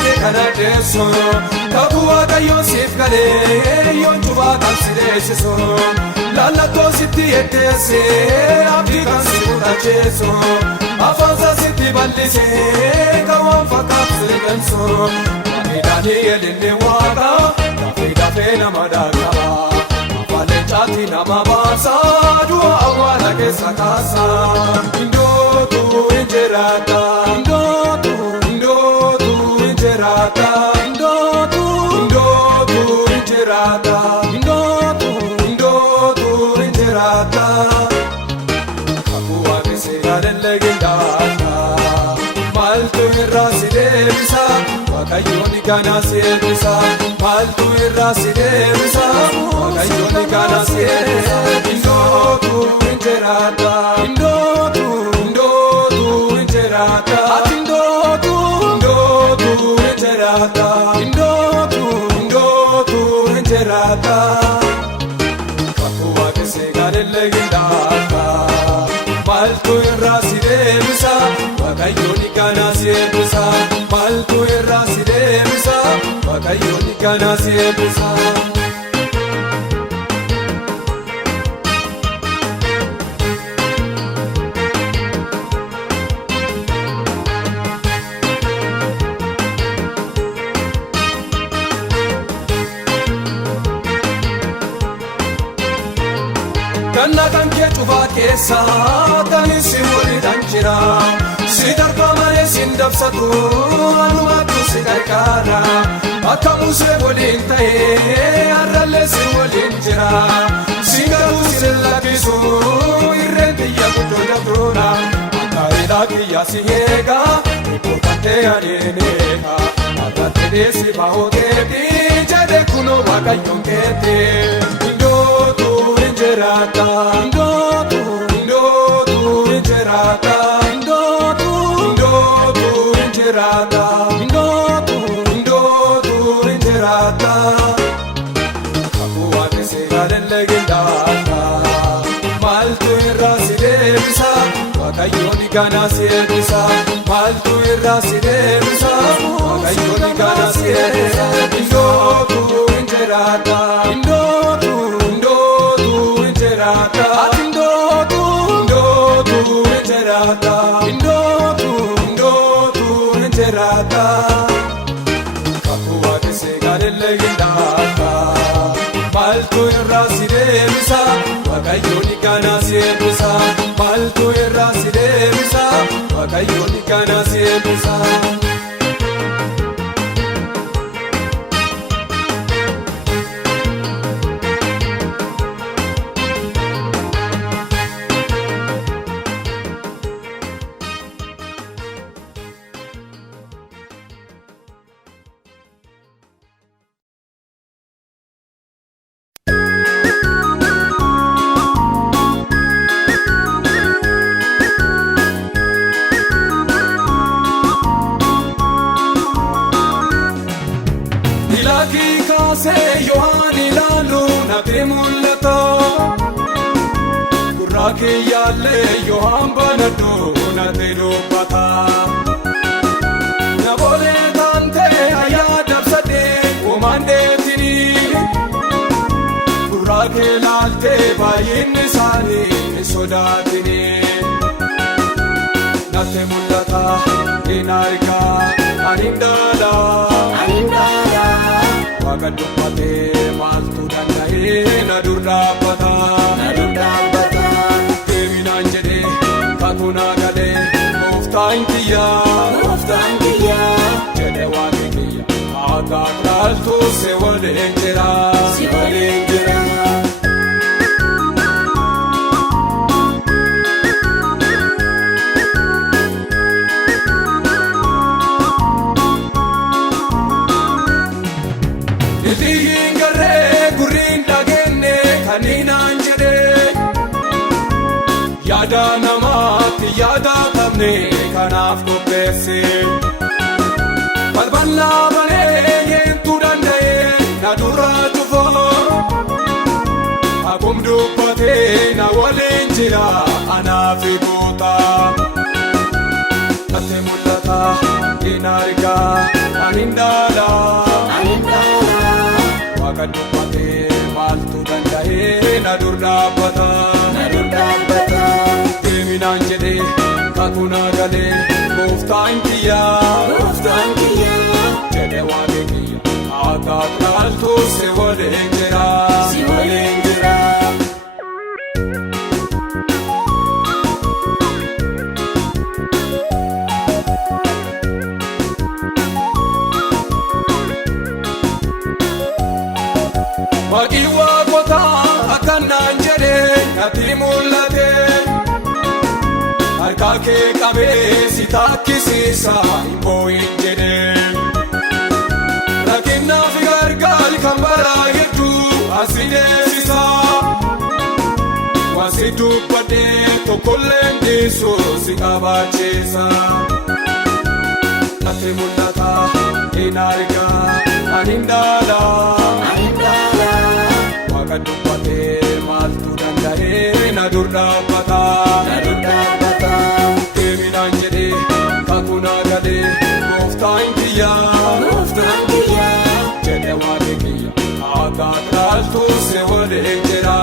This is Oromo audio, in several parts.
ke kana deso tabuwa kayo sif kale yon chuba kan sideso lalla to sitti etese abdi kan sibuta cheso afanza sitti ballise kawan fakat siganso idani elinde waka dafida fena madaka vale chati na mabasa dua awala ke sakasa indo tu injerata indo tu injerata indo tu injerata indo tu injerata aku agise adelle gendata maltu irrasidesa wakayoni kana sebisa maltu irrasidesa wakayoni kana sebisa indo tu injerata indo tu injerata atindo tu injerata indo tu injerata aku agise adelle gendata maltu irrasidesa wakayoni kana sebisa maltu irrasidesa wakayoni kana sebisa Kanna kan ke chuba kesa tani si wali danjira si darba mare sin dabsatu anuma tu si karkara akamu se wali intae arralle si wali injira si garu si lakisu irrendi ya kudo jabdona akaida kiya si hega importante areneka agate de si baote di jade kuno wakayon kete injerata indo tu injerata indo tu injerata indo tu injerata aku agise adelle gendata maltu irrasidesa wakayoni kana sebisa maltu irrasidesa wakayoni kana sebisa indo tu injerata indo tu injerata atindo tu injerata indo tu injerata aku agise adelle gendata maltu irrasidesa wakayoni kana sebisa maltu irrasidesa wakayoni kana sebisa se yohani lalu nate mulata kurake yalle yohan banadu nate lubata nabole tante ayada sade komande tini kurake lalte bayin sani sodatini nate mulata inarika anindala Wakadupate maltu dandae nadur dabbata Keminan jede katuna gale muftaan kiyya jede waaqi kiyya akaat laaltu si waliin jira Yada namati yada tamne kanaf kopese Balbala bane yentu dandaye nadura tufo Akum dubbate na walin jira anafi buta Ate mulata in argaa ani ndaala Waaqa dubbatee maaltu danda'ee na dur dhaabbata deeminaan jedhee kakunaa galee gooftaan kiyyaa jedhe waaqee kiyya akka qaaltuu si waliin jira Waaqii waaqotaa akkanaan jedhee natti mul'ate harkaa kee qabee si taakkisiisa hin boo'in jedhee rakkinaa fi gargaarri kan baraa hedduu asi deemsisa waan si dubbadhee tokkollee hin dhiisu si qabaacheessa natti mul'ata hin argaa ani ndaala Waaqa dubbatee maaltu danda'ee na dur dhaabbata deeminaan jedhee kakunaa galee gooftaan kiyyaa jedhe waaqee kiyya akka qaaltuu si waliin jira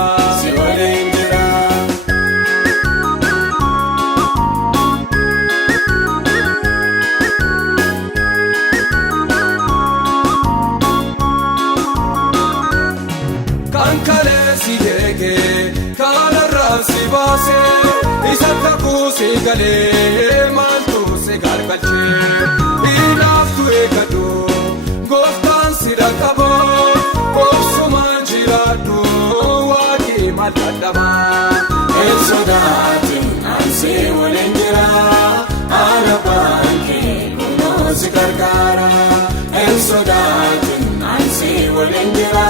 Kaleesi eegee kanarraa si baasee isa kakuu si galee maaltu si gargalchee hinaaftu eeggadhu gooftaan si dhaqqaboo obsumaan jiraadhu waaqii maal dadhabaa hin sodaatin ansi waliin jira alaabaan kee kunoo si gargaara hin sodaatin ansi waliin jira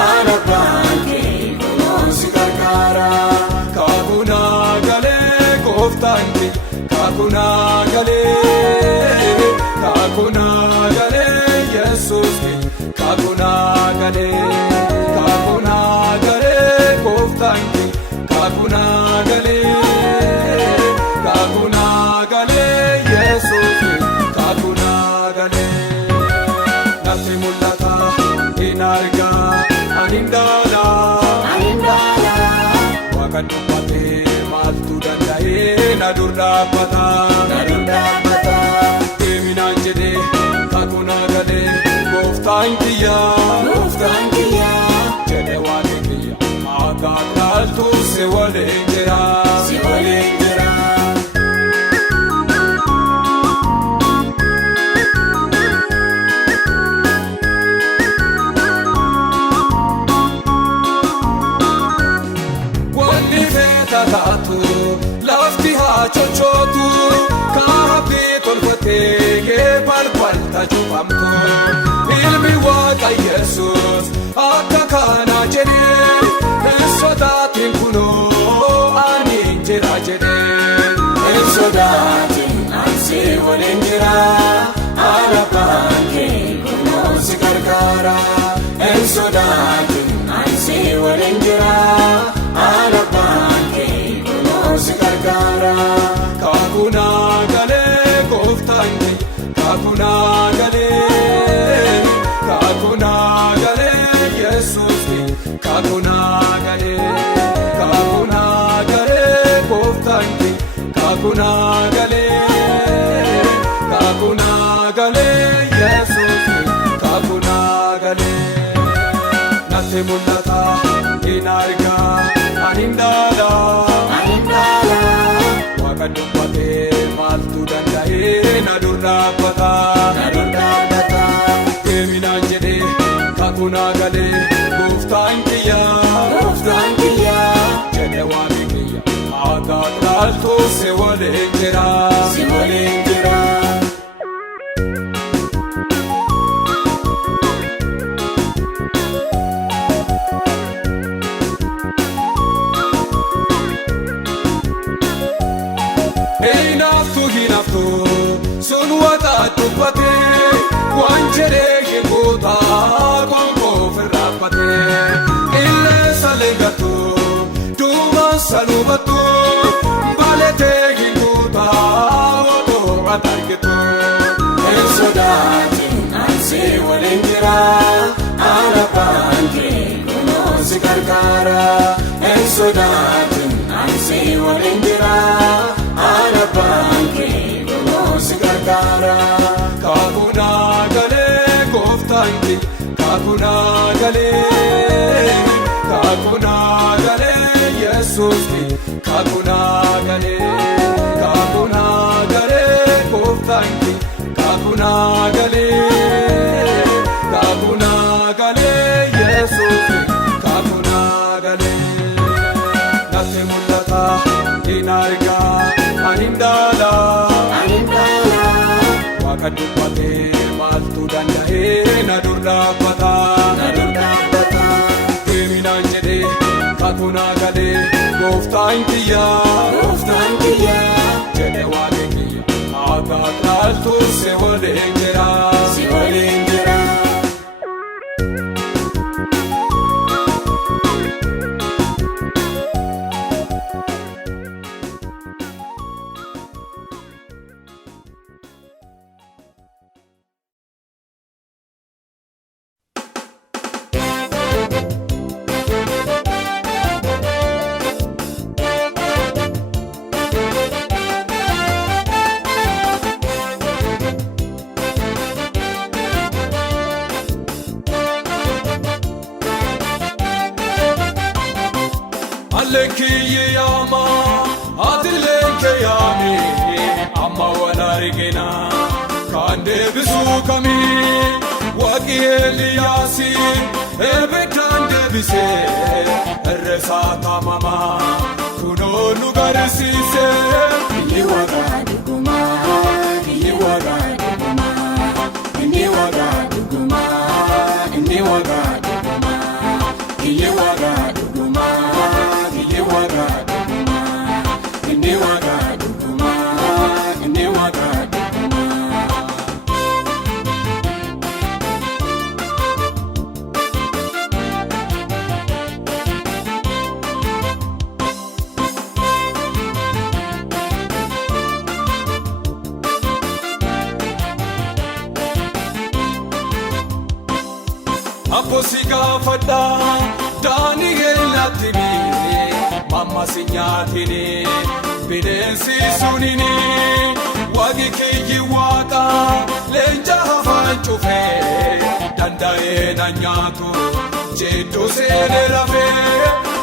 alaabaan kee kunoo si gargaara kakunaa galee gooftaan kee kakunaa galee Yesuus kee kakunaa galee gooftaan kee kakunaa galee Yesuus kee kakunaa galee natti mul'ata hin argaa ani ndaala Waaqa dubbatee maaltu danda'ee na dur dhaabbata deeminaan jedhee kakunaa galee gooftaan kiyyaa jedhe waaqee kiyya akka qaaltuu si waliin jira lafti haa chochootu kaabbii tolfatee balbalta cufamtu ilmi waaqa Yesuus akka kanaa jedhee hin sodaatin kunoo ani jira jedhee hin sodaatin ansi waliin jira alaabaan kee kunoo si gargaara hin sodaatin ansi waliin jira alaabaan kee si gargaara kakunaa galee gooftaan kee kakunaa galee Yesuus kee kakunaa galee gooftaan kee kakunaa galee Yesuus kee kakunaa galee natti mul'ata hin argaa ani ndaala Waaqa dubbatee maaltu danda'ee na dur dhaabbata deeminaan jedhee kakunaa galee gooftaan kiyyaa jedhe waaqee kiyya akka qaaltuu si waliin jira hinaaftu sun waxaa dubbatee waan jedhee hin guutaa qonkoof irraaffatee qilleensa leegatu duuma sanuubattu baletee hin guutaa otoo ati argitu gargaara hin sodaatin ansi waliin jira ana baanke si gargaara kakuna galee gooftaanki kakuna galee Yesuuski kakuna galee gooftaanki kakuna galee Yesuuski kakuna galee natti mul'ata hin argaa anin daala Waaqa dubbatee maaltu danda'ee na dur dhaabbata deeminaan jedhee kakuna galee gooftaan kiyya jedhe waaqni kiyya akka dhaaltu si waliin jira Alekiyye yaama atilenke yaami amma wal argina kan deebisuu kami waaqi Eliyaasi ebiddaan deebisee irresaa taamama kunoo nu garsiise inni waaqa dhugumaa inni waaqa dhugumaa inni waaqa dhugumaa inni waaqa dhugumaa inni waaqa Abbosi gaafadha Daani'eel natti mamma si nyaatini bineensi sunini waaqi kiyyi waaqa leenca afaan cufee danda'ee na nyaatu jedduu seenee lafee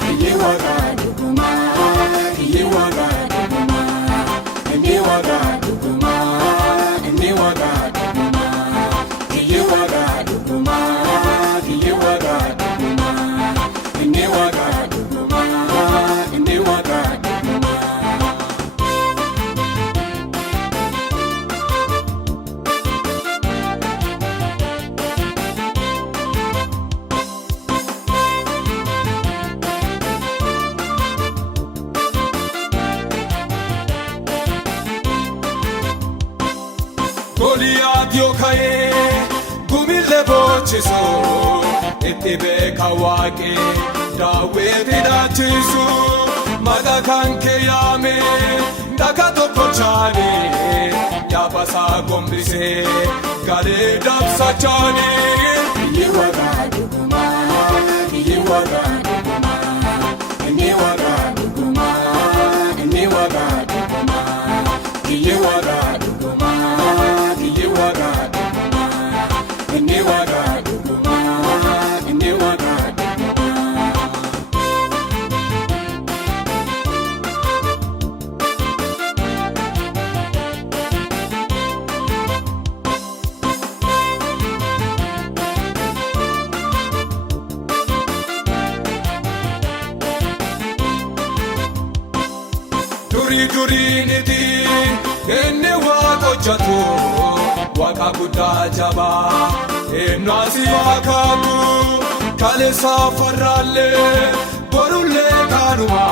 kiyyi waaqa dhugumaa kiyyi waaqa dhugumaa inni waaqa dhugumaa inni waaqa dhugumaa kiyyi waaqa dhugumaa kiyyi waaqa dhugumaa inni waaqa dhugumaa inni waaqa dhugumaa. Goliyaat yoo ka'ee gumillee boochisu itti beeka waaqi Daawit hidhachiisu maqaa kan kee yaame dhagaa tokkochaani yaabasaa gombisee galee dabsachaani. Kiyyi waaqa dhugumaa kiyyi waaqa dhugumaa inni waaqa dhugumaa inni waaqa dhugumaa kiyyi waaqa dhugumaa kiyyi waaqa dhugumaa inni waaqa dhugumaa inni waaqa dhugumaa. Duriiniti inni waaqa hojjetu waaqa guddaa jabaa eenyu asii fakkaatu kaleessa farraallee borullee kaanuma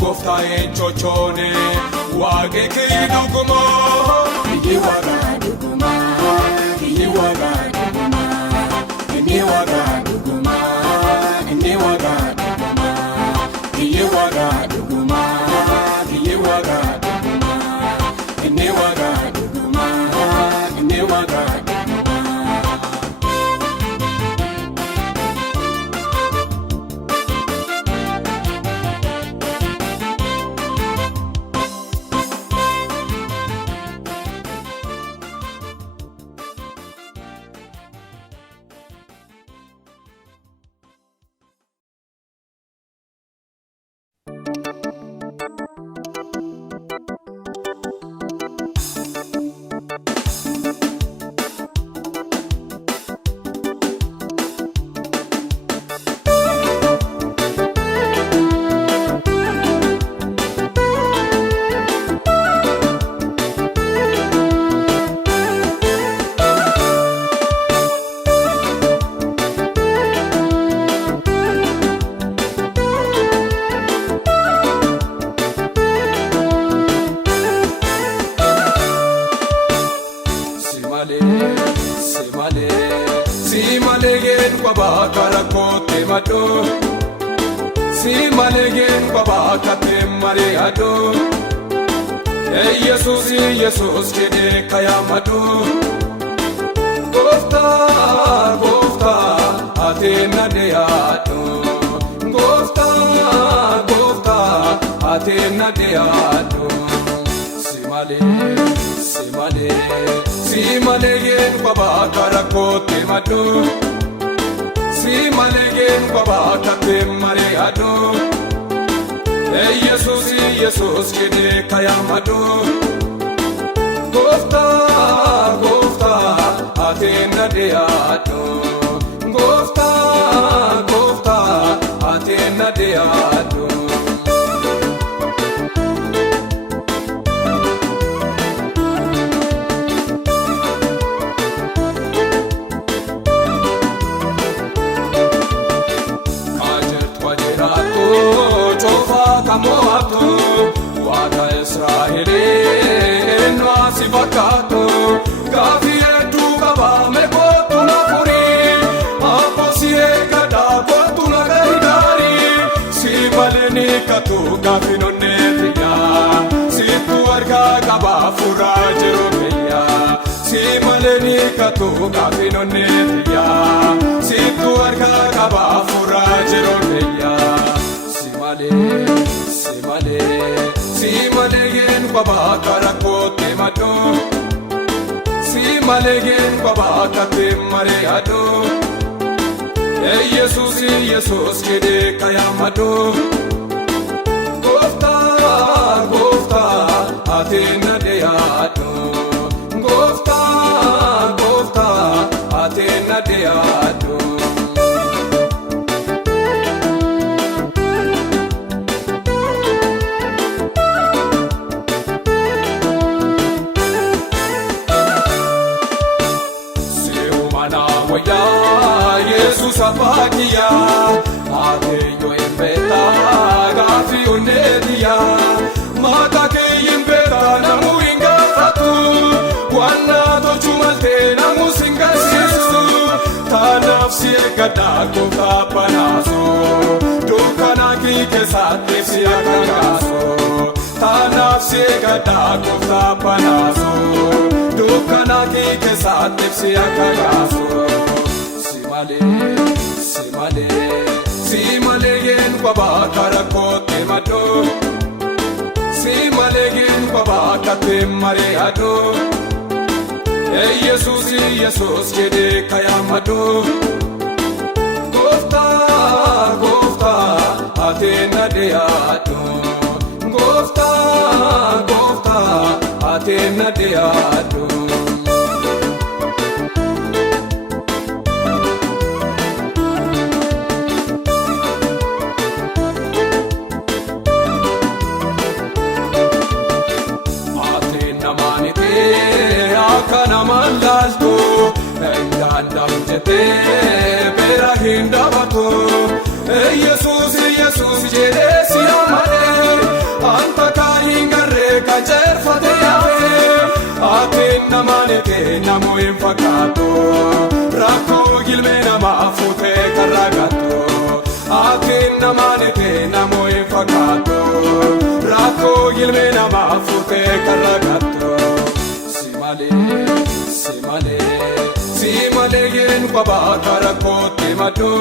gooftaa hin chochoone waaqi kiyyi dhugumaa. Kiyyi waaqa dhugumaa kiyyi waaqa dhugumaa inni waaqa dhugumaa inni waaqa dhugumaa kiyyi waaqa dhugumaa. Kiyyi waaqa dhugumaa inni waaqa dhugumaa inni waaqa dhugumaa. babaka rakote mado Si malegen babaka te mariado Jesus Jesus kede kayamado Gofta Gofta atena deato Gofta Gofta atena deato Simale Simale Simale gen babaka rakote mado Simale gen babaka te mariado Jesus Jesus kede kayamado Gofta Gofta atena deato Gofta Gofta atena deato Kamoato Waka Israeli Enwa sifakato Gafie tu baba me botu na puri Aposie kada botu na garidari Si baleni katu gafino netia Si tu arga gaba fura jerobeya Si baleni katu gafino netia Si tu arga gaba fura jerobeya Simale Simale gen babaka rakote mado Simale gen babaka te mariado Jesus Jesus kede kayamado Gofta Gofta atena deato Gofta Gofta atena deato Jesus apagia ate yo embeta gafi unedia mata ke embeta na muinga fatu wana to chumalte na musinga sisu ta nafsi gada ko tapanaso dukana ki ke sate si akagaso ta nafsi gada ko tapanaso dukana ki ke sate si akagaso Simale, Simale, Simale gen babaka rakote mado Simale gen babaka te mariado Jesus Jesus kede kayamado Gofta Gofta atena deato Gofta Gofta atena deato Kanamanlalto Endandam jete Berahin dabato Jesus Jesus jede siamane Anta kaingare kajerfate yawe Aten namane ke namo infakato Rako gilme nama afute karagato Aten namane ke namo infakato Rako gilme nama afute karagato Simale Simale gen babaka rakote mado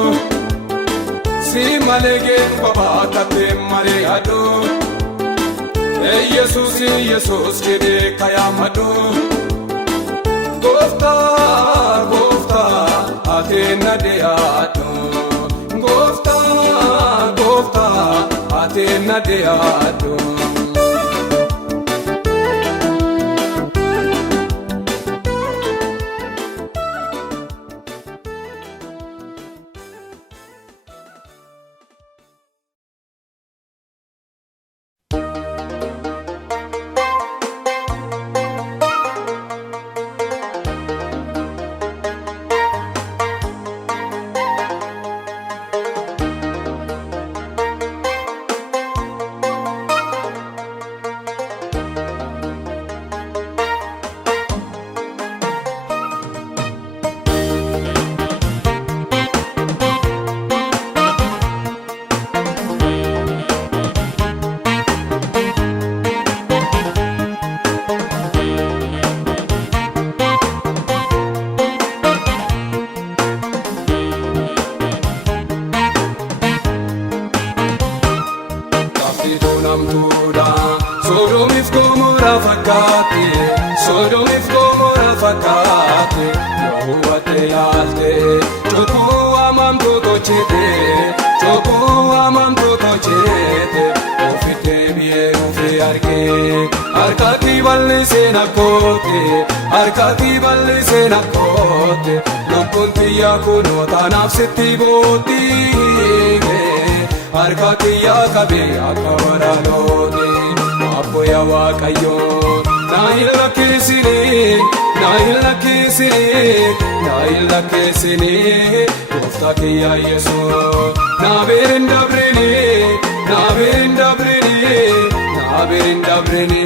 Simale gen babaka te mariado Jesus Jesus kede kayamado Gofta Gofta atena deato Gofta Gofta atena deato Sodomiif Gomora fakkaate Sodomiif Gomora fakkaate yoo hubatte yaalte cubbuu hamaan gochite cubbuu hamaan gochite ofitti deebi'ee ofii argee harkatti bal'isee nakkoote harkatti bal'isee nakkoote lubbuun xiyyaa kunoo taanaaf sitti bootti harkatti yaaqabee akka waraanoote abboya waaqayyoo na hin lakkisine na hin lakkisine na hin lakkisine gooftaa kiyya Yesuus na birin dabrine na birin dabrine na birin dabrine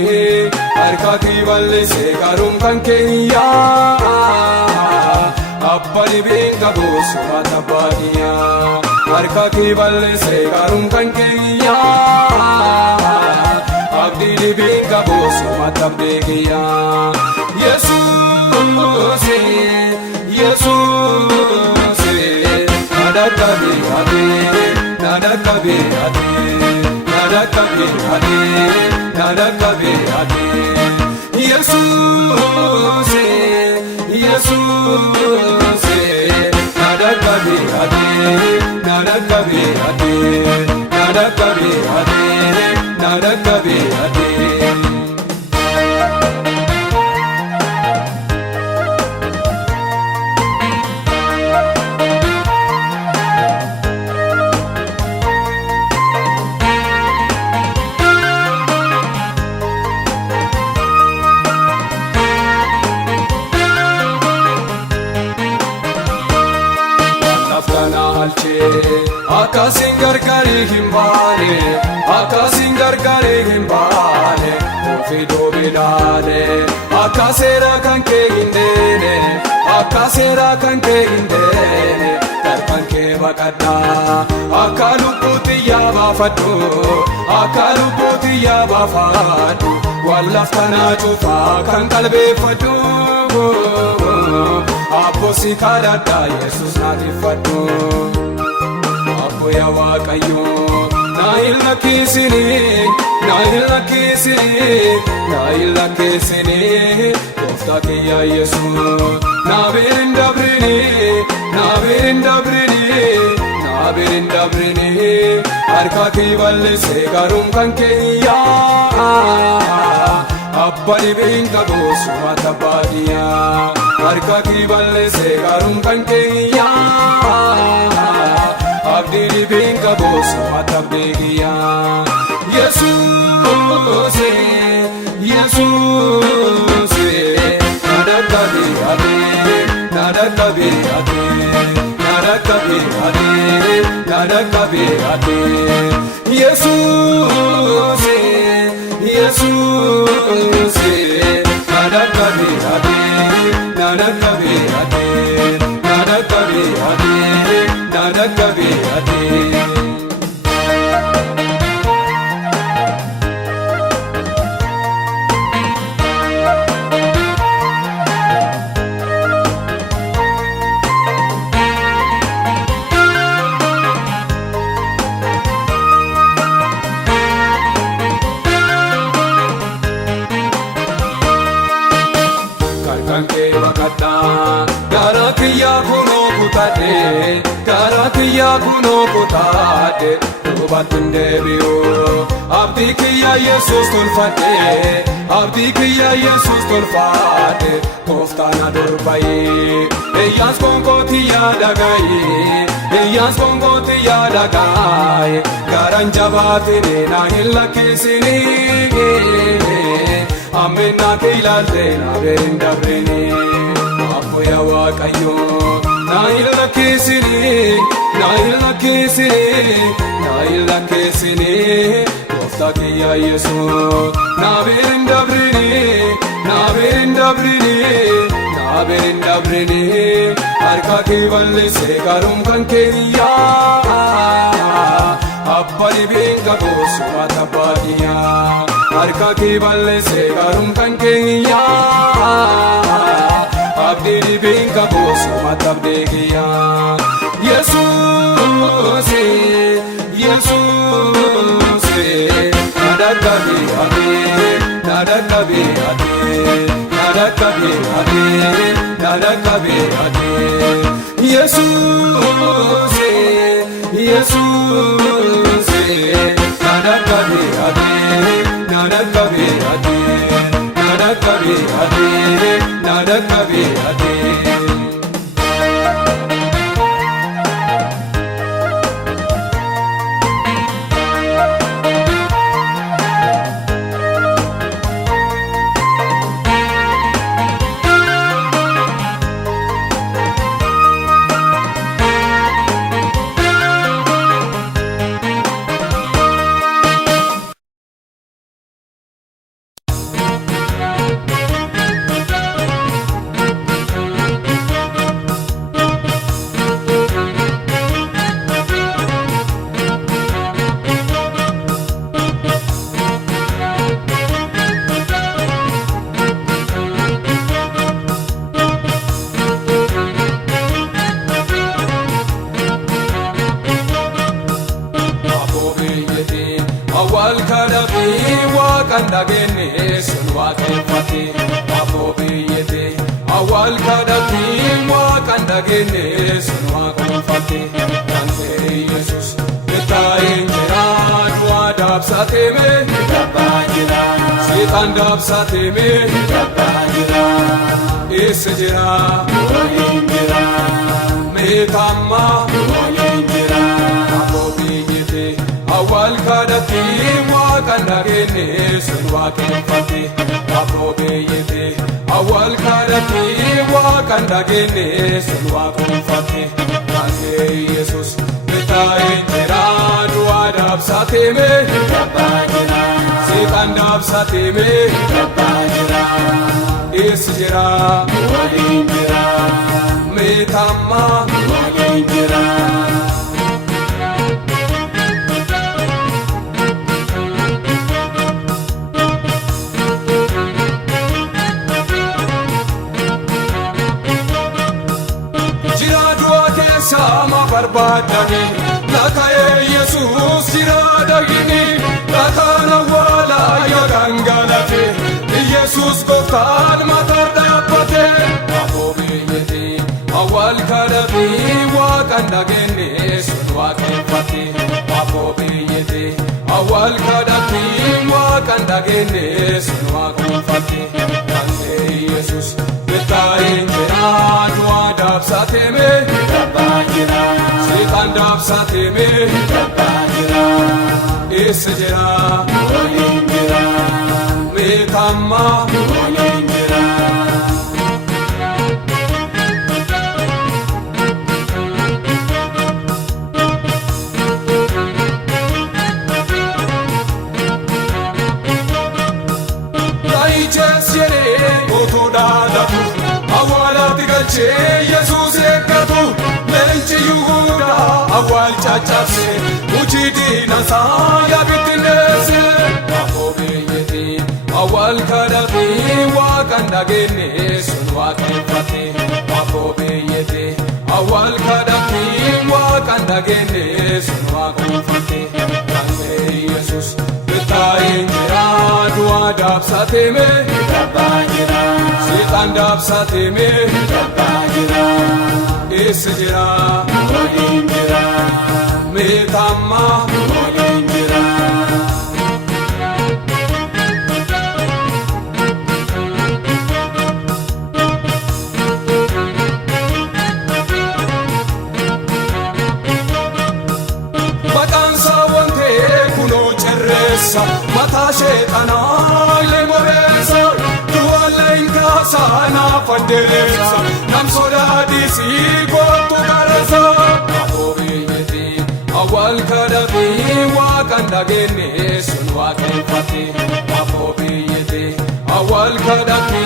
harkatti bal'isee garuun kan kiyyaa abbani beeka goosuma tabbaatiyaa harkatti bal'isee garuun kan kiyyaa abdii beeka goosuma tabbeekiyaa Yesuuse Yesuuse nadakkabe ate nadakkabe ate nadakkabe ate nadakkabe ate Yesuuse Yesuuse nadakkabe ate nadakkabe ate nadakkabe ate nadakkabe ate Akkasin gargaarii hin baane akkasin gargaarii hin baane ofii doobiidhaane akka seeraa kan kee hin deene akka seeraa kan kee hin deene darban kee baqadhaa akka lubbuu xiyyaa baafadhu akka lubbuu xiyyaa baafadhu wallaaf kanaa cufaa kan qalbeeffadhu abboosi kadhadhaa Yesuus naatiffadhu. Abboya waaqayyoo na hin lakkisine na hin lakkisine na hin lakkisine gooftaa kiyya Yesuus na birin dabrine na birin dabrine na birin dabrine harkatti bal'isee garuun kan kiyyaa abbani beeka goosuma tabbaatiyaa harkatti bal'isee garuun kan kiyyaa abdii beeka goosuma tabbeekiyaa Yesuuse Yesuuse nadakkabe ate nadakkabe ate nadakkabe ate nadakkabe ate Yesuuse Yesuuse nadakkabe ate nadakkabe ate nadakkabe ate nadakkabe ate kan kee baqadhaa garaa kiyyaa kunoo kutadhe garaa kiyyaa kunoo kutadhe duubatti hin deebi'u abdii kiyya Yesuus tolfadhe abdii kiyya Yesuus tolfadhe gooftaan adorbayee eeyyaas konkooti yaadagaye eeyyaas konkooti yaadagaye garaan jabaatine na hin lakkisine ammeena kee ilaalte na birin dabrine abboya waaqayyoo na hin lakkisine na hin lakkisine na hin lakkisine gooftaa kiyya Yesuus na birin dabrine na birin dabrine na birin dabrine harkatti bal'isee garuun kan kiyyaa abbani beeka goosuma tabbaatiyaa harkatti bal'isee garuun kan kiyyaa abdii beeka goosuma tabbeekiyaa Yesuuse Yesuuse nadakkabe nadakabe ate, nadakabe ate, nadakabe ate, nadakabe ate. Jesus, Jesus, nadakabe ate, nadakabe ate, nadakabe ate, nadakabe ate. awwal kadhafi waaqan dhageenye sun waaqeffate aboo biyyete awwal kadhafi waaqan dhageenye sun waaqeffate kante Yesus bitaayin jira du'a dabsateme dabbaa jira seetaan dabsateme dabbaa jira eessa jira waliin jira meetamma waliin jira aboo biyyete awwal kadhafi waaqan dhageenye sun waaqeffate aboo biyyete awwal kadhafi waaqan dhageenye sun waaqeffate kante Yesus bitaayin jira du'a dabsateme dabbaa jira seetaan dabsateme dabbaa jira eessa jira waliin jira meetamma waliin jira. Sama barbadani lakaye Yesus jira dagini lakana wala ya gangalate Yesus goftaan matar dhaabate aboo biyyete awwal kadhafi waaqan dhageenye sun waaqeffate aboo biyyete awwal kadhafi waaqan dhageenye sun waaqeffate kante Yesus bitaayin jira du'a dabsateme dabbaa jira seetaan dabsateme dabbaa jira eessa jira waliin jira meetamma waliin jira. Raayichees jedhee otoo dhaadhatu awwaalatti galchee Yesuus eeggatu leenci Yihuudaa awwaal caccabse hojii diinasaa yaabittinneesse aboo biyyete awwal kadhafi waaqan dhageenye sun waaqeffate aboo biyyete awwal kadhafi waaqan dhageenye sun waaqeffate kante Yesus bitaayin jira du'a dabsateme dabbaa jira seetaan dabsateme dabbaa jira eessa jira waliin jira meetamma waliin jira. Mataa sheexanaa illee mobeessa du'aallee hin kaasana faddeessa nam sodaadhisii kootu garasa aboo biyyete awwal kadhafi waaqan dhageenye sun waaqeffate aboo biyyete awwal kadhafi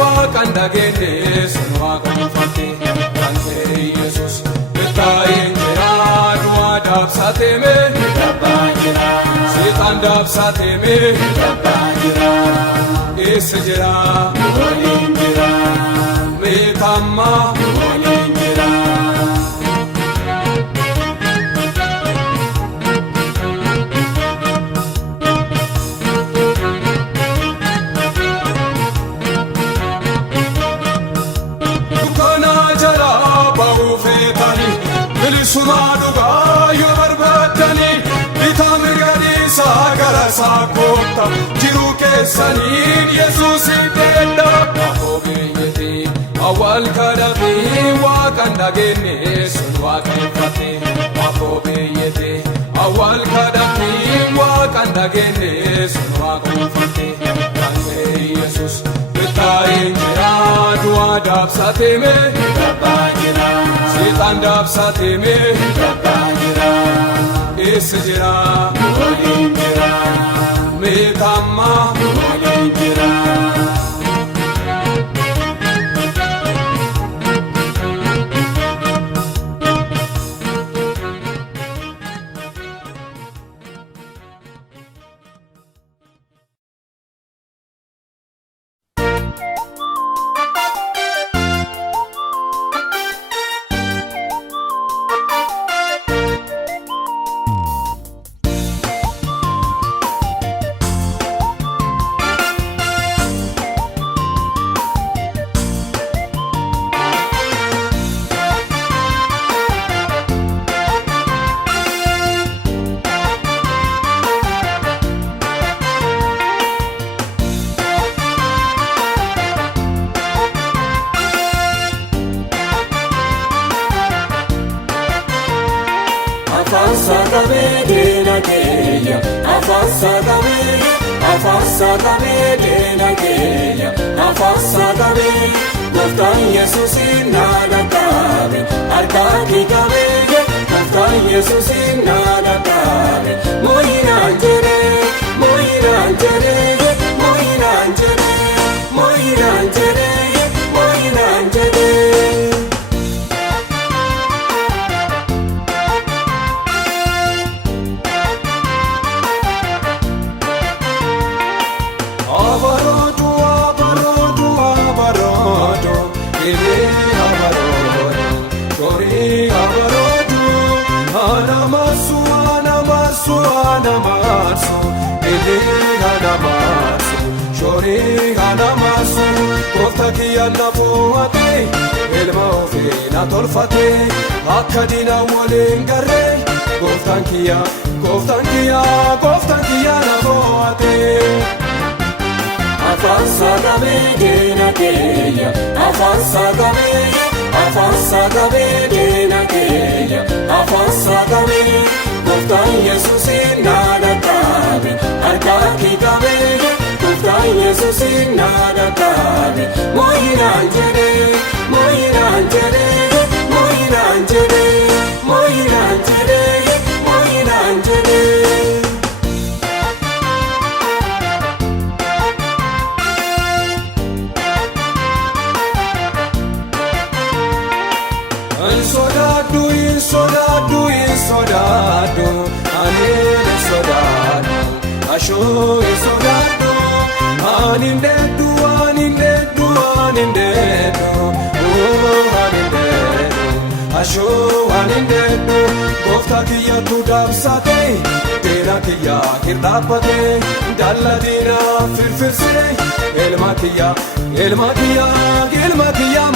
waaqan dhageenye sun waaqeffate kante Yesus bitaayin jira du'a dabsateme dabbaa jira seetaan dabsateme dabbaa jira eessa jira waliin jira meetamma waliin jira. saakota jiru keessaniin Yesuusin beedha. Afoo biyyattii awwaal kadhatee Waaqan dhageenye sun waaqeffate. Afoo biyyattii awwaal kadhatee Waaqan dhageenye sun waaqeffate. Kankee Yesuus bitaa'een jira du'aa daabsatee mee gabbaa jira. Seexaan daabsatee mee gabbaa jira. Eessa jira waliin jira meeqamma waliin jira. Afasagame dena keya, afasagame, Goftan Yesuusin naadakabe, harkaki gabe, Goftan Yesuusin naadakabe, moyinaan jere, moyinaan jere, moyinaan jere, moyinaan jere, moyinaan jere. Kiyana fuwate ilma ofina tolfate akka diina waliin garee gooftaan kiyya na fuwate. Afasagame dena keya, afasagame dena keya, afasagame, Goftan Yesuusin naadakabe, harkaki gabe, Goftan Yesuusin naadakabe, moyinaan jere, moyinaan jere, moyinaan jere, moyinaan jere, moyinaan jere. Sodaadu, ani sodaadu, ashoo sodaadu, ani ndeedu, ani ndeedu, ani ndeedu, ani ndeedu, ashoo ani ndeedu, gooftaa kiyyatu daabsate, teera kiyya kirraapate, dalla diina firfirse, ilma kiyya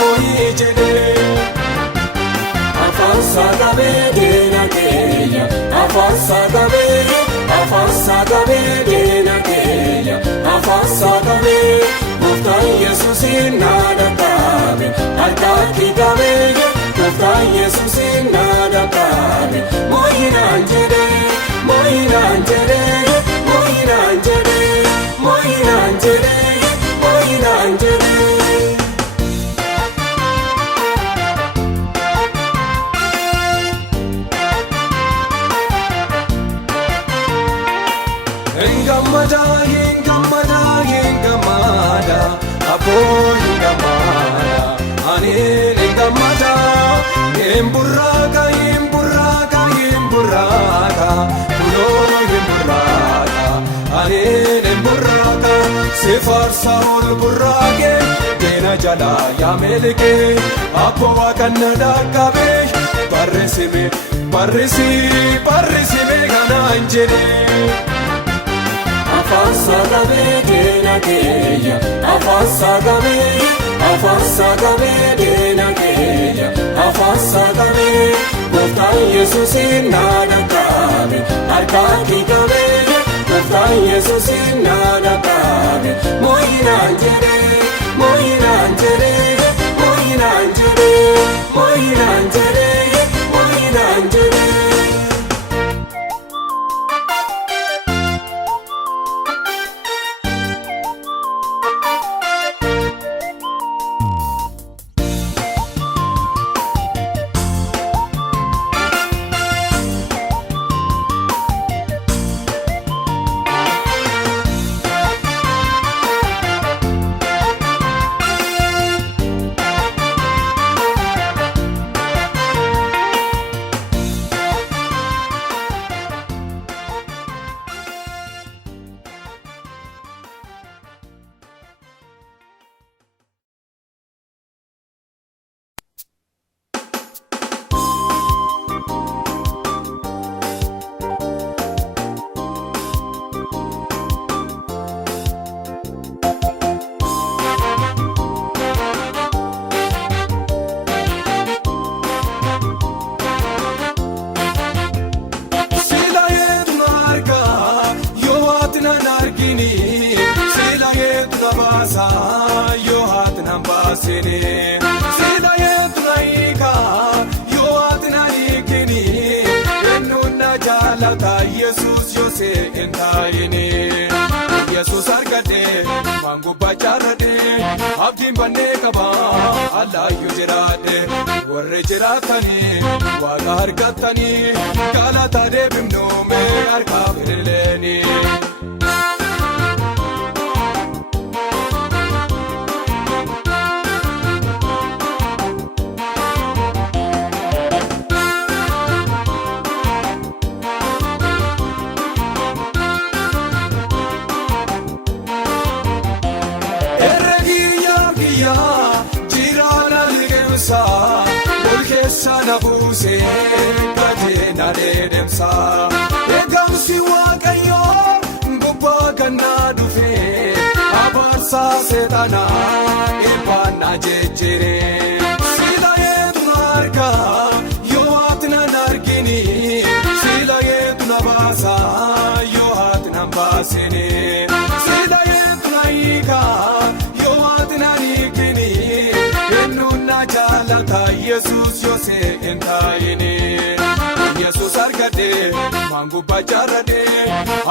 mooyii jedhee. Afasagame dena keya, afasagame dena keya, afasagame, Goftan Yesuusin naadakabe, harkaki gabe, Goftan Yesuusin naadakabe, moyinaan jere, moyinaan jere, moyinaan jere, moyinaan jere, moyinaan jere. Hingamada, apoo hingamada, ani hingamada, himburraaka, kunoo himburraaka, ani himburraaka, si faarsa ol burraake, deena jala yaamelike, apoo waaqanna dhaqqabe, barrisime kanaan jedhee. Afasagame dena keya, afasagame dena keya, afasagame, Goftan Yesuusin naadakabe, harkaki gabe, Gooftaan Yesuusin na dhaqabe mooyinaan jedhee mooyinaan jedhee mooyinaan jedhee mooyinaan jedhee mooyinaan jedhee. Yoo haatnan baasine sila yeetunaika yoo haatnan hiikini eenyuun na jaalata Yesuus yoo se'en taa'ini Yesuus argadhee waan gubbaa jaarradhee abdiin bannee qaba Allaayyuu jiraadhe warri jiraatanii waaqa argatanii galataa deebifnuume harkaaf hirileeni. Sana buuse kajeena deedemsa eegamsi waaqayyoo gubbaa gannaa dhufe abaarsaa seexanaa eebbaannaa jejjere sila yeetu na arga yoo haati nan argini sila yeetu na baasa yoo haati nan baasine sila yeetu na hiika yoo haati nan hiikini eenyuun na jaalata Yesuus yoo se'en taa'ini Yesuus argadhee waan gubbaa jaarradhee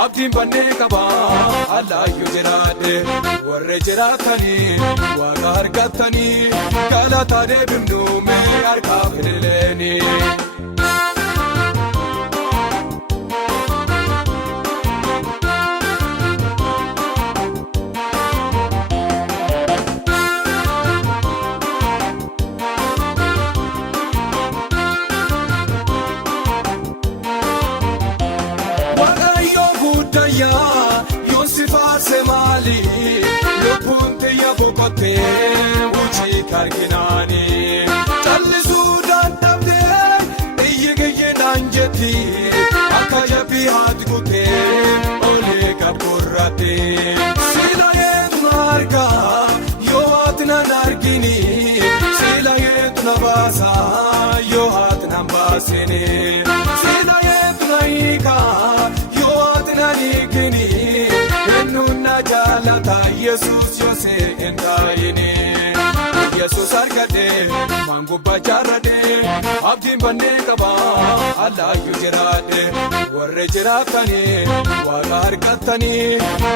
abdiin bannee qaba Allaayyuu jiraadhe warri jiraatanii waaqa argatanii galataa deebifnuume harkaaf hirileeni. Yoon si faarse maali lubbuun tiyya boqottee hojii arginaani callisuu dadhabdee iyyi kiyyinaan jetti akka jabbii haati kutee olee gabburrattee sila yeetu na arga yoo haati nan argini sila yeetu na baasa yoo haati nan baasine sila yeetu na hiika eenyuun na jaalata Yesuus yoo se'en taa'ini Yesuus argadhee waan gubbaa jaarradhee abdiin bannee qaba Allaayyuu jiraadhe warri jiraatanii waaqa argatanii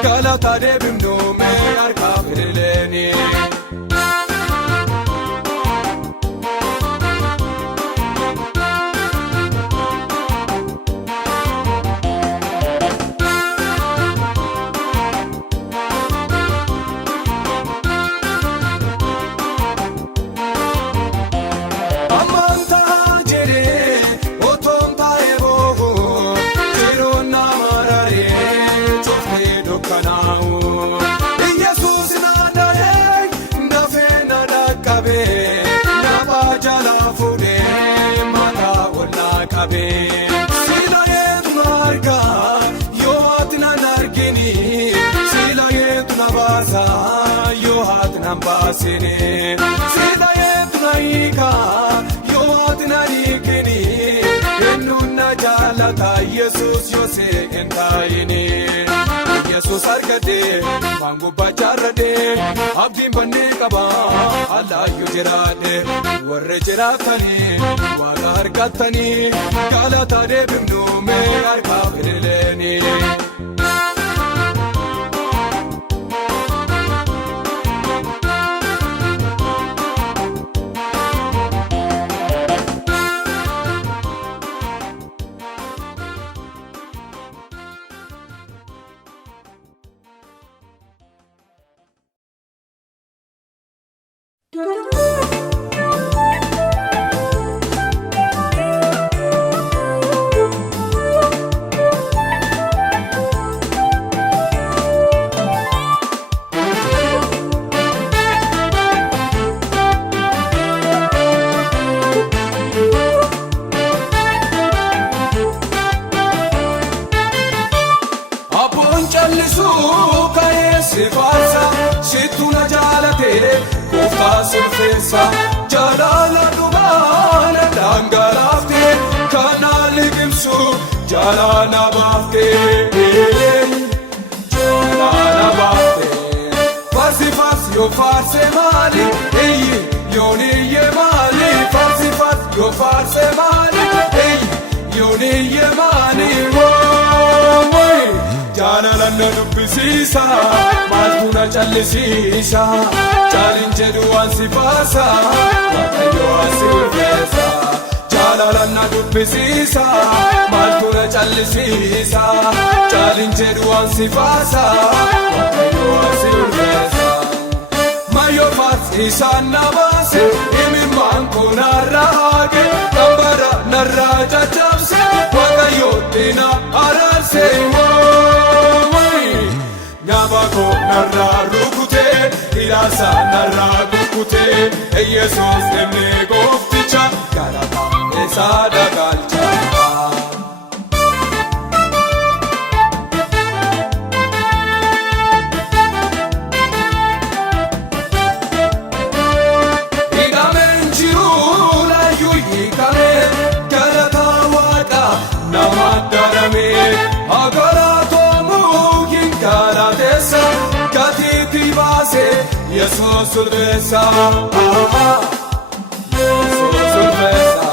galataa deebifnuume harkaaf hirileeni. Sila yeetu na arga yoo haati nan argini sila yeetu na baasa yoo haati nan baasine sila yeetu na hiika yoo haati nan hiikini eenyuun na jaalata Yesuus yoo se'en taa'ini. Yesuus argadhee maangubbaa jaarradhee abdiin bannee qaba allaayyuu jiraadhe warra jiraatanii waaqa argattanii galataa deebifnu mee harkaa fedheleeni. Situna jaalate kooftaa sulfeessa jaalala dhumaana dhangalaafte kanaa liqimsu jaalala baafte farsi farsi yoo farse maali eeyyi yooniyye maali farsi farsi yoo farse maali eeyyi yooniyye maali jaalala na dubbisiisa maaltu na callisiisa caalin jedhu waan si baasa waaqayyo asi ulfeessa jaalala na dubbisiisa maaltu na callisiisa caalin jedhu waan si baasa waaqayyo asi ulfeessa mayyoo farsiisaan na baase imimmaan kun narraa haage dhambara narraa caccabse waaqayyootti na araarse Nabako narraa rukutee hiraasa narraa kukkutee Yesuus namni goofticha galataa isaa dagaalcha. Hidhameen jiruu laayyuu hiikamee galataa waaqa nama daramee Katiti baase Yesuus ulfeessa Yesuus ulfeessa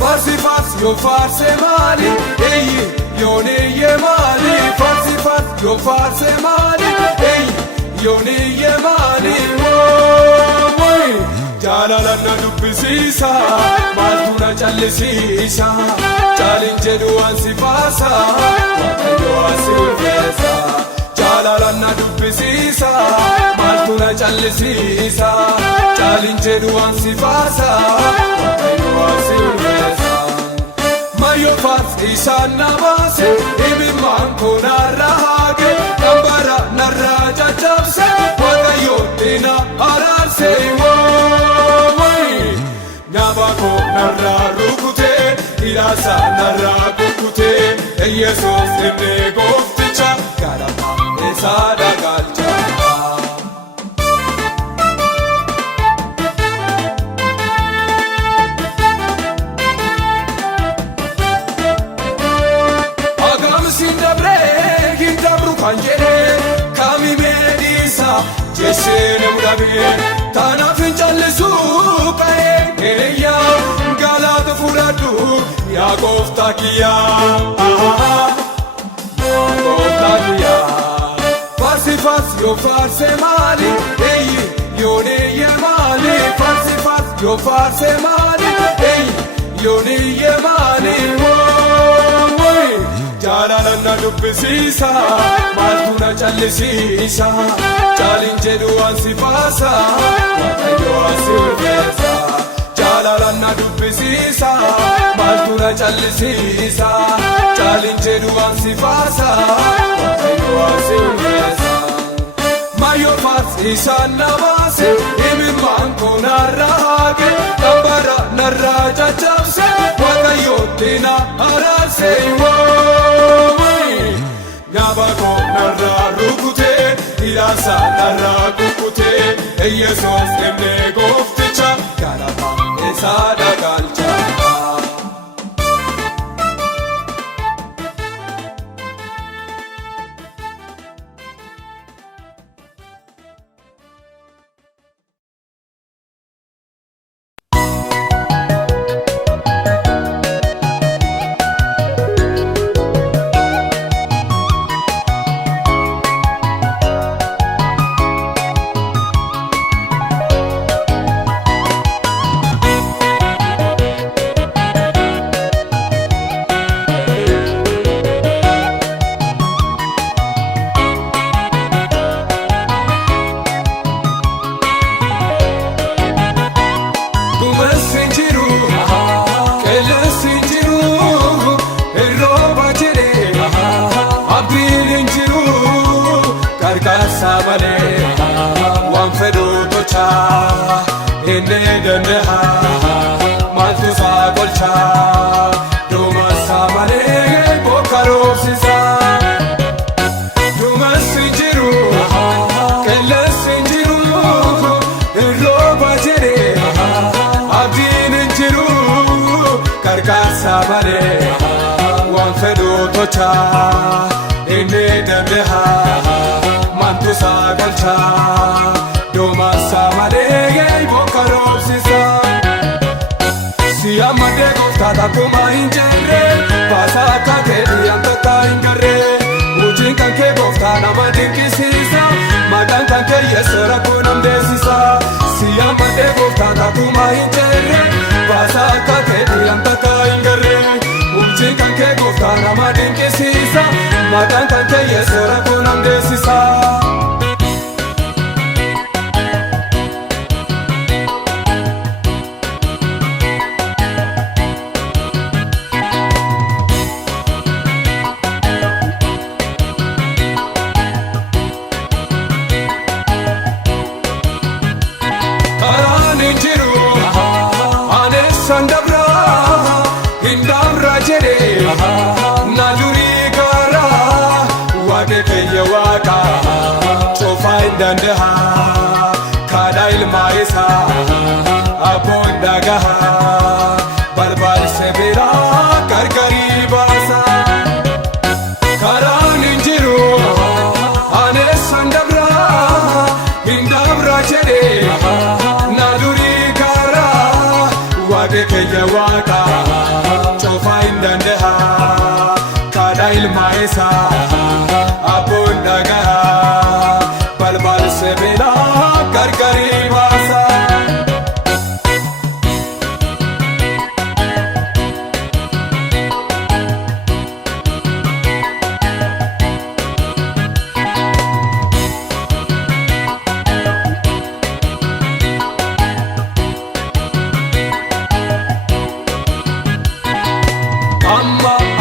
farsi farsi yoo farse maali eeyyi yooniyye maali farsi farsi yoo farse maali eeyyi yooniyye maali jaalala na dubbisiisa maaltu na callisiisa caalin jedhu waan si baasa waaqayyo asi ulfeessa jaalala na dubbisiisa maaltu na callisiisa caalin jedhu waan si baasa waaqayyo asi ulfeessa mayyoo farsiisaan na baase imimmaan kun narraa haage dhambara narraa caccabse waaqayyootti na araarse Nabako narraa rukutee hiraasa narraa kukkutee Yesuus namni goofticha galataa isaa dagaalcha. Agamsiin dabree hin dabru kan jedhee kaamimee dhiisa jeeshee na mudhabee tanaaf hin callisuu qa'ee keeyyaa galata fudhadhu yaa gooftaa kiyyaa gooftaa kiyyaa farsi farsi yoo farse maali eeyyi yooniyye maali farsi farsi yoo farse maali eeyyi yooniyye maali jaalala na dubbisiisa maaltu na callisiisa caalin jedhu waan si baasa waaqayyo asi ulfeessa jaalala na dubbisiisa maaltu na callisiisa caalin jedhu waan si baasa waaqayyo asi ulfeessa mayyoo farsiisaan na baase imimmaan kun narraa haage dhambara narraa caccabse waaqayyootti na araarse Nabako narraa rukutee hiraasa narraa kukkutee Yesuus namni goofticha galataa isaa dagaalcha. malee waan fedhu tocha inni dandeha mantu saagalcha doomasa malee bokka roobsisa siya madde gooftaa takkuma hin jirre baasa akka keetii antakka hin garre hojiin kan kee gooftaa nama dinqisiisa maqaan kan kee Yesu rakkoo nam deessisa siya madde gooftaa takkuma hin jirre baasa akka keetii antakka hin garre hojiin kan kee gooftaa nama dinqisiisa maqaan kan kee Yesu rakkoo nam deessisa. Dandeha kada ilma isa abboon dhagaha barbaadse bira gargari baasa karaan hin jiru aneessan dabra hin dabra jedhe na durii karaa waade kiyya waaqa cufaa hin dandeha kada ilma isa abboon dhagaha balbalse bela gargari baasa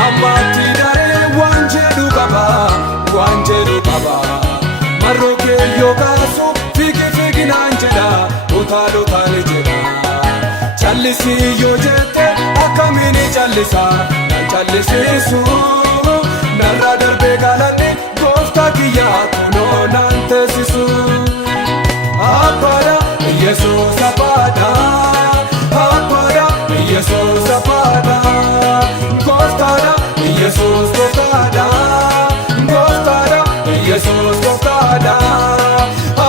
amma tidare wanjedu baba marroke yogasu figi nanjeda utalo tale jeda challisi yo jette akamini challisa na challisisu narra darbe galani gofta kiya kuno nantesisu apada Yesus apada Yesus apada goftada Yesus goftada Yesus goftada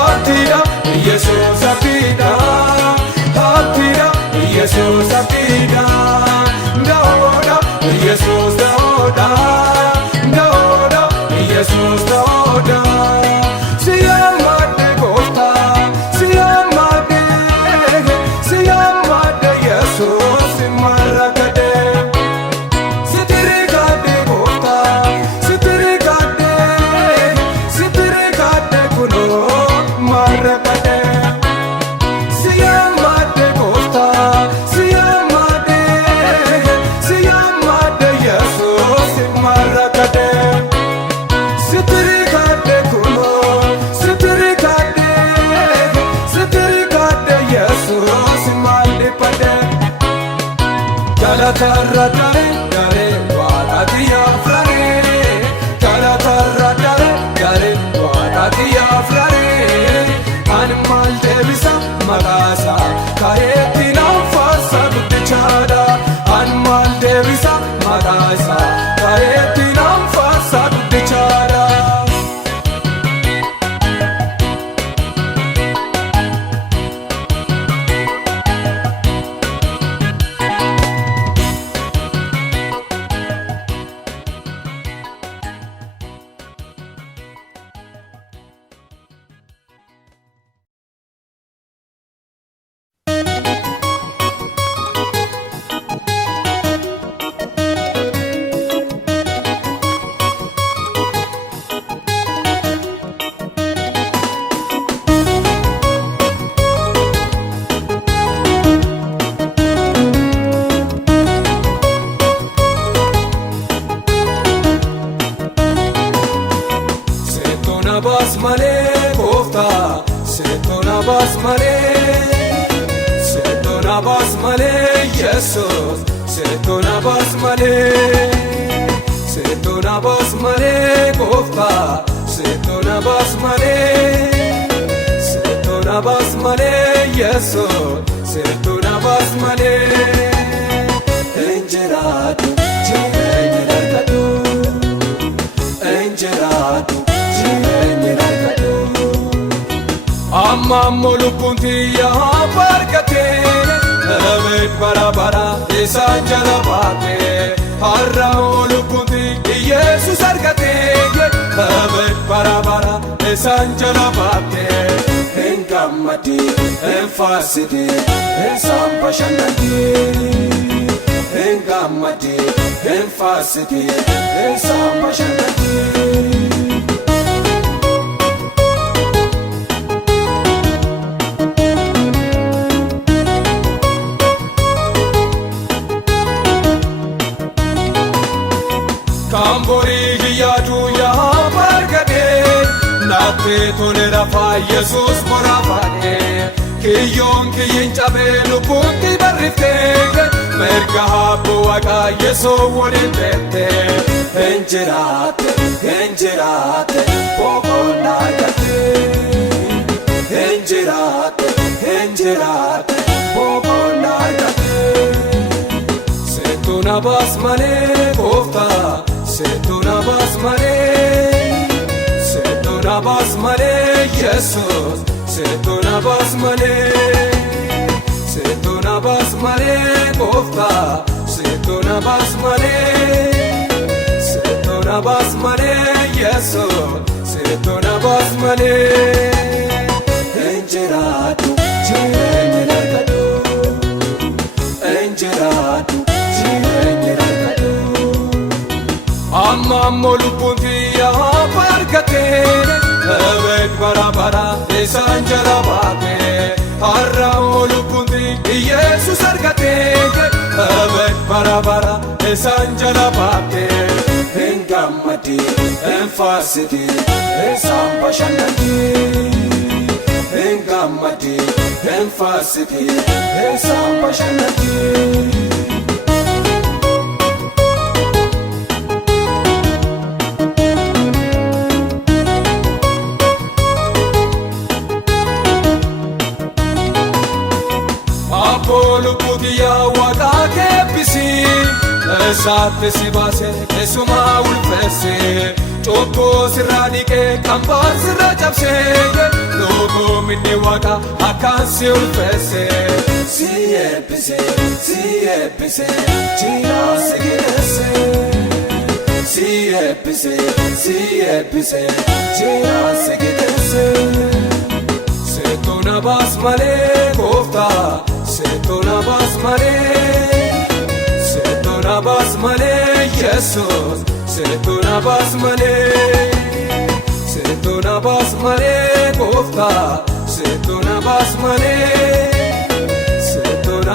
atira Yesus atira Yesus atira daoda Yesus daoda Yesus daoda siyamade gofta siyamade Yesus marakade Kalatarra dare waadatiya frare Kalatarra dare waadatiya frare Animal devisa magasa kayetti nafasa guddichada Animal devisa magasa kayetti nafasa guddichada Setona basmale Yesus setona basmale gofta setona basmale Yesus setona basmale enjiradu amma ammoo lubbuun tiyyaa bargatee abid bara bara isaan jala baatee har'a ammoo lubbuun tiyya Yesuus argatee abid bara bara isaan jala baatee hin gammadee hin faarsidee isaan bashannanee hin gammadee hin faarsidee isaan bashannanee. Kambori giyyaatu yaa bargadee naattee tolera faa Yesuus moraafadhee kiyyoon kiyyin cabee lubbuutti barriftee merga habboo waaqaa Yesuus waliin teettee hin jiraatte boqonnaa argattee hin jiraatte boqonnaa argattee seetu na baas malee gooftaa. Seetu na baas malee Yesuus seetu na baas malee gooftaa seetu na baas malee Yesuus seetu na baas malee hin jiraatu jireenya argadhu hin jiraatu jireenya argadhu. Amma ammoo lubbuun tiyyaa bargatee abid bara bara isaan jala baatee har'a ammoo lubbuun tiyya Yesuus argatee abid bara bara isaan jala baatee hin gammadee hin faarsidee isaan bashannanee hin gammadee hin faarsidee isaan bashannanee. Lubbuutiyaa waaqaa keebbisii eessaatti si baasee keessumaa ulfeessee cubbuu sirraa dhiqee qambaa sirra cabsee loogoo minni waaqaa akkaan si ulfeessee si eebbisee jiraa si gideessee si eebbisee jiraa si gideessee seetu na baas malee gooftaa. Seetu na baas malee Yesuus seetu na baas malee gooftaa seetu na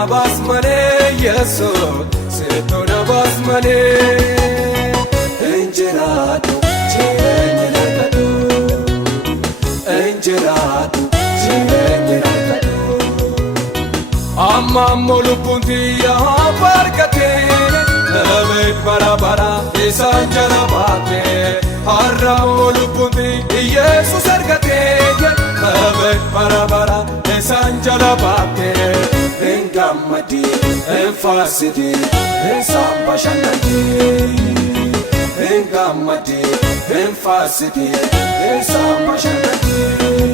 baas malee Yesuus seetu na baas malee hin jiraatu jireenya argadhu hin jiraatu jireenya argadhu. Amma ammoo lubbuun tiyyaa bargatee abid bara bara isaan jala baatee har'a ammoo lubbuun tiyya Yesuus argatee abid bara bara isaan jala baatee hin gammadee hin faarsidee isaan bashannanee hin gammadee hin faarsidee isaan bashannanee.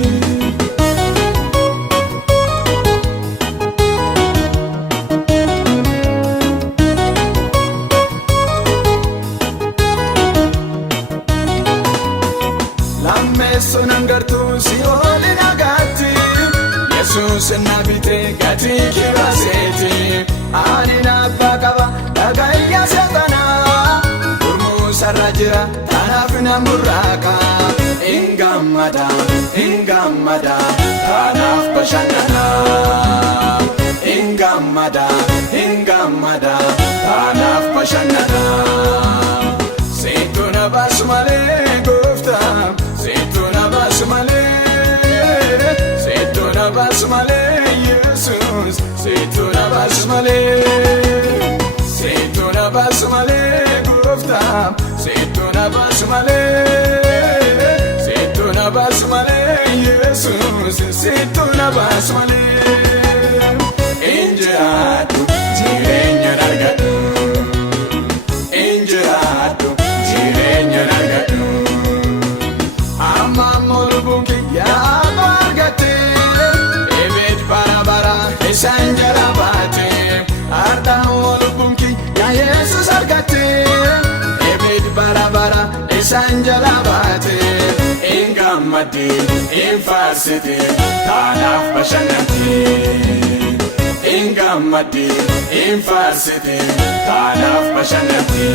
Lammeessuun gartuun si oolin agaatti Yesuus na bitee gatii kibaaseeti ani nabbaa qaba dhagayya seetanaa gurmuu sarra jira tanaaf na murraaqa hin gammada tanaaf bashannanaa hin gammada tanaaf bashannanaa seetu na baas malee gooftaa. Seetu na baas malee Yesuus seetu na baas malee gooftaa seetu na baas malee Yesuus seetu na baas malee hin jiraatu jireenya argadhu hin jiraatu jireenya argadhu. Amma ammoo lubbuun kiyyaa bargatee sanjala baate ingammadde infaarsite kaanaaf bashannante ingammadde infaarsite kaanaaf bashannante